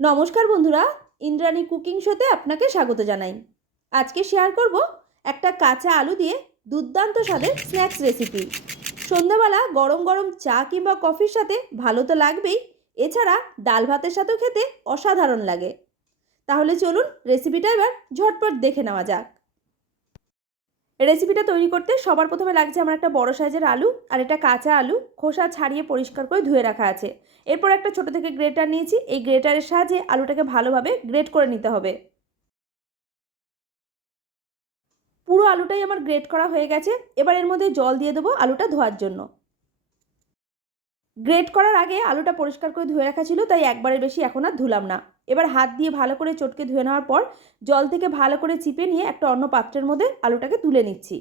নমস্কার বন্ধুরা, ইন্দ্রাণী কুকিং শোতে আপনাকে স্বাগত জানাই। আজকে শেয়ার করব একটা কাঁচা আলু দিয়ে দুর্দান্ত স্বাদের স্ন্যাক্স রেসিপি সন্ধ্যাবেলা গরম গরম চা কিংবা কফির সাথে ভালো তো লাগবেই, এছাড়া ডাল ভাতের সাথেও খেতে অসাধারণ লাগে। তাহলে চলুন রেসিপিটা এবার ঝটপট দেখে নেওয়া যাক। রেসিপিটা তৈরি করতে সবার প্রথমে লাগছে আমার একটা বড় সাইজের আলু আর এটা কাঁচা আলু, খোসা ছাড়িয়ে পরিষ্কার করে ধুয়ে রাখা আছে। এরপর একটা ছোট থেকে গ্রেটার নিয়েছি, এই গ্রেটারের সাহায্যে আলুটাকে ভালোভাবে গ্রেট করে নিতে হবে। পুরো আলুটাই আমার গ্রেট করা হয়ে গেছে, এবার এর মধ্যে জল দিয়ে দেবো আলুটা ধোয়ার জন্য। গ্রেট করার আগে আলুটা পরিষ্কার করে ধুয়ে রাখা ছিল, তাই একবারের বেশি এখন আর ধুলাম না। এবার হাত দিয়ে ভালো করে চটকে ধুয়ে নেওয়ার পর জল থেকে ভালো করে চিপে নিয়ে একটা অন্য পাত্রের মধ্যে আলুটাকে তুলে নিচ্ছি।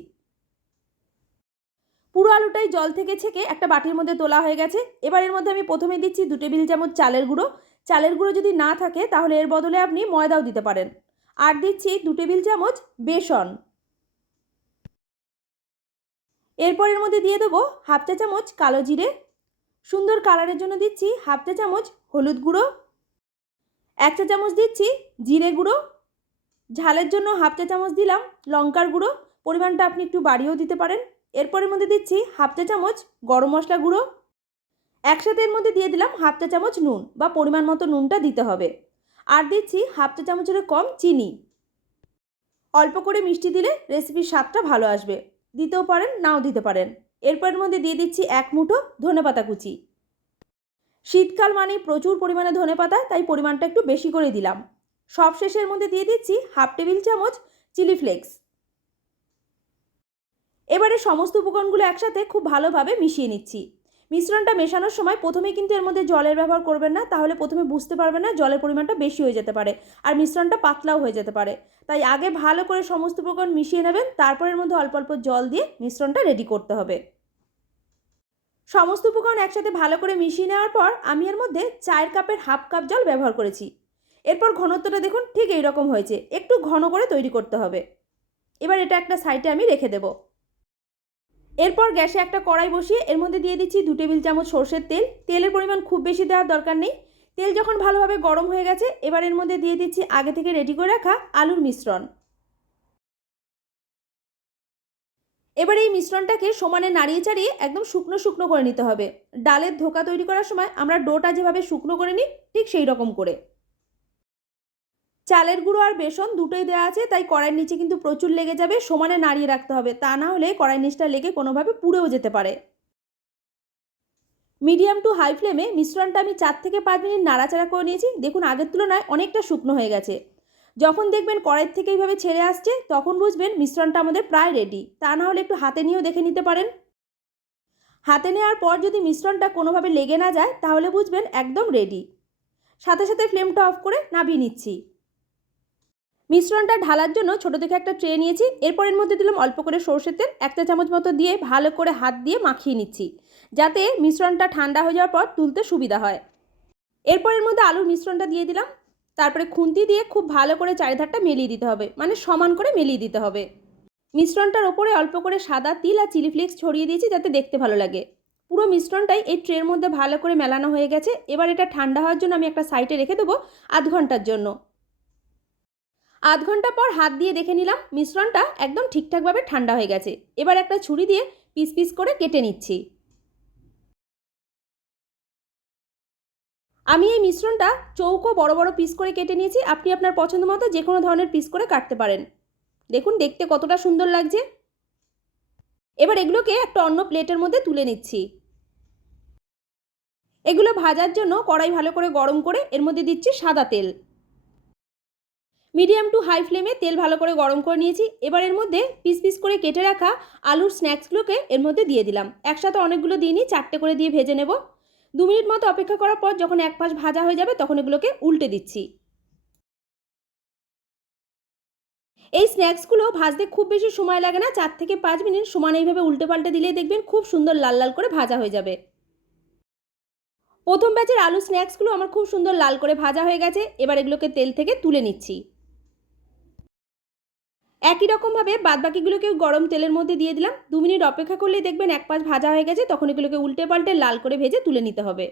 পুরো আলুটাই জল থেকে ছেঁকে একটা বাটির মধ্যে তোলা হয়ে গেছে। এবার এর মধ্যে আমি প্রথমে দিচ্ছি দু টেবিল চামচ চালের গুঁড়ো। চালের গুঁড়ো যদি না থাকে, তাহলে এর বদলে আপনি ময়দাও দিতে পারেন। আর দিচ্ছি দু টেবিল চামচ বেসন। এরপর এর মধ্যে দিয়ে দেবো হাফ চা চামচ কালো জিরে সুন্দর কালারের জন্য দিচ্ছি হাফ চা চামচ হলুদ গুঁড়ো, এক চা চামচ দিচ্ছি জিরে গুঁড়ো, ঝালের জন্য হাফ চা চামচ দিলাম লঙ্কার গুঁড়ো, পরিমাণটা আপনি একটু বাড়িয়েও দিতে পারেন। এরপরের মধ্যে দিচ্ছি হাফ চা চামচ গরম মশলা গুঁড়ো, একসাথে এর মধ্যে দিয়ে দিলাম হাফ চা চামচ নুন বা পরিমাণ মতো নুনটা দিতে হবে। আর দিচ্ছি হাফ চা চামচের কম চিনি। অল্প করে মিষ্টি দিলে রেসিপির স্বাদটা ভালো আসবে। দিতেও পারেন, নাও দিতে পারেন। এরপরের মধ্যে দিয়ে দিচ্ছি এক মুঠো ধনেপাতা কুচি। শীতকাল মানেই প্রচুর পরিমাণে ধনেপাতা তাই পরিমাণটা একটু বেশি করে দিলাম। সব শেষের মধ্যে দিয়ে দিচ্ছি হাফ টেবিল চামচ চিলি ফ্লেক্স। এবারে সমস্ত উপকরণগুলো একসাথে খুব ভালোভাবে মিশিয়ে নিচ্ছি। মিশ্রণটা মেশানোর সময় প্রথমে কিন্তু এর মধ্যে জলের ব্যবহার করবেন না, তাহলে প্রথমে বুঝতে পারবেন না জলের পরিমাণটা বেশি হয়ে যেতে পারে আর মিশ্রণটা পাতলাও হয়ে যেতে পারে। তাই আগে ভালো করে সমস্ত উপকরণ মিশিয়ে নেবেন, তারপর এর মধ্যে অল্প অল্প জল দিয়ে মিশ্রণটা রেডি করতে হবে। সমস্ত উপকরণ একসাথে ভালো করে মিশিয়ে নেওয়ার পর আমি এর মধ্যে চায়ের কাপের হাফ কাপ জল ব্যবহার করেছি। এরপর ঘনত্বটা দেখুন, ঠিক এই রকম হয়েছে। একটু ঘন করে তৈরি করতে হবে। এবার এটা একটা সাইডে আমি রেখে দেবো। এরপর গ্যাসে একটা কড়াই বসিয়ে এর মধ্যে দিয়ে দিচ্ছি দু টেবিল চামচ সর্ষের তেল। তেলের পরিমাণ খুব বেশি দেওয়ার দরকার নেই। তেল যখন ভালোভাবে গরম হয়ে গেছে, এবার এর মধ্যে দিয়ে দিচ্ছি আগে থেকে রেডি করে রাখা আলুর মিশ্রণ। এবার এই মিশ্রণটাকে সমানে নাড়িয়ে চাড়িয়ে একদম শুকনো শুকনো করে নিতে হবে। ডালের ধোকা তৈরি করার সময় আমরা ডোটা যেভাবে শুকনো করে নিই, ঠিক সেই রকম করে। চালের গুঁড়ো আর বেসন দুটোই দেওয়া আছে, তাই কড়াইয়ের নিচে কিন্তু প্রচুর লেগে যাবে, সমানে নাড়িয়ে রাখতে হবে। তা না হলে কড়াইয়ের নিচটা লেগে কোনোভাবে পুড়েও যেতে পারে। মিডিয়াম টু হাই ফ্লেমে মিশ্রণটা আমি চার থেকে পাঁচ মিনিট নাড়াচাড়া করে নিয়েছি। দেখুন আগের তুলনায় অনেকটা শুকনো হয়ে গেছে। যখন দেখবেন কড়াইয়ের থেকে এইভাবে ছেড়ে আসছে, তখন বুঝবেন মিশ্রণটা আমাদের প্রায় রেডি তা না হলে একটু হাতে নিয়েও দেখে নিতে পারেন। হাতে নেওয়ার পর যদি মিশ্রণটা কোনোভাবে লেগে না যায়, তাহলে বুঝবেন একদম রেডি সাথে সাথে ফ্লেমটা অফ করে নামিয়ে নিচ্ছি। মিশ্রণটা ঢালার জন্য ছোটো থেকে একটা ট্রে নিয়েছি। এরপর এর মধ্যে দিলাম অল্প করে সর্ষের তেল। একটা চামচ মতো দিয়ে ভালো করে হাত দিয়ে মাখিয়ে নিচ্ছি, যাতে মিশ্রণটা ঠান্ডা হয়ে যাওয়ার পর তুলতে সুবিধা হয়। এরপর এর মধ্যে আলুর মিশ্রণটা দিয়ে দিলাম। তারপরে খুন্তি দিয়ে খুব ভালো করে চারিধারটা মেলিয়ে দিতে হবে। মানে সমান করে মেলিয়ে দিতে হবে। মিশ্রণটার ওপরে অল্প করে সাদা তিল আর চিলি ফ্লেক্স ছড়িয়ে দিয়েছি যাতে দেখতে ভালো লাগে। পুরো মিশ্রণটাই এই ট্রের মধ্যে ভালো করে মেলানো হয়ে গেছে। এবার এটা ঠান্ডা হওয়ার জন্য আমি একটা সাইডে রেখে দেবো আধ ঘণ্টার জন্য। আধ ঘণ্টা পর হাত দিয়ে দেখে নিলাম মিশ্রণটা একদম ঠিকঠাকভাবে ঠান্ডা হয়ে গেছে। এবার একটা ছুরি দিয়ে পিস পিস করে কেটে নিচ্ছি। আমি এই মিশ্রণটা চৌকো বড় বড় পিস করে কেটে নিয়েছি। আপনি আপনার পছন্দ মতো যে কোনো ধরনের পিস করে কাটতে পারেন। দেখুন, দেখতে কতটা সুন্দর লাগছে। এবার এগুলোকে একটা অন্য প্লেটের মধ্যে তুলে নিচ্ছি। এগুলো ভাজার জন্য কড়াই ভালো করে গরম করে এর মধ্যে দিচ্ছি সাদা তেল। মিডিয়াম টু হাই ফ্লেমে তেল ভালো করে গরম করে নিয়েছি। এবার এর মধ্যে পিস পিস করে কেটে রাখা আলুর স্ন্যাক্সগুলোকে এর মধ্যে দিয়ে দিলাম। একসাথে অনেকগুলো দিয়ে নিই, চারটে করে দিয়ে ভেজে নেব। দু মিনিট মতো অপেক্ষা করার পর যখন এক পাশ ভাজা হয়ে যাবে, তখন এগুলোকে উল্টে দিচ্ছি। এই স্ন্যাক্সগুলো ভাজতে খুব বেশি সময় লাগে না, চার থেকে পাঁচ মিনিট সমান এইভাবে উল্টে পাল্টে দিলে দেখবেন খুব সুন্দর লাল লাল করে ভাজা হয়ে যাবে। প্রথম ব্যাচের আলু স্ন্যাক্সগুলো আমার খুব সুন্দর লাল করে ভাজা হয়ে গেছে, এবার এগুলোকে তেল থেকে তুলে নিচ্ছি। একই রকমভাবে বাদবাকিগুলোকেও গরম তেলের মধ্যে দিয়ে দিলাম। দু মিনিট অপেক্ষা করলেই দেখবেন এক পাশ ভাজা হয়ে গেছে, তখন এগুলোকে উল্টে পাল্টে লাল করে ভেজে তুলে নিতে হবে।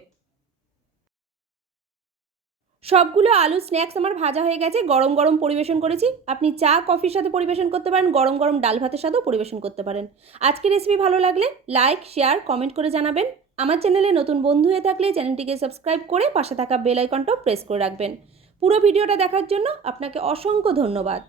সবগুলো আলু স্ন্যাক্স আমার ভাজা হয়ে গেছে, গরম গরম পরিবেশন করেছি। আপনি চা, কফির সাথে পরিবেশন করতে পারেন, গরম গরম ডাল ভাতের সাথেও পরিবেশন করতে পারেন। আজকের রেসিপি ভালো লাগলে লাইক শেয়ার কমেন্ট করে জানাবেন। আমার চ্যানেলে নতুন বন্ধু হয়ে থাকলে চ্যানেলটিকে সাবস্ক্রাইব করে পাশে থাকা বেল আইকনটাও প্রেস করে রাখবেন। পুরো ভিডিওটা দেখার জন্য আপনাকে অসংখ্য ধন্যবাদ।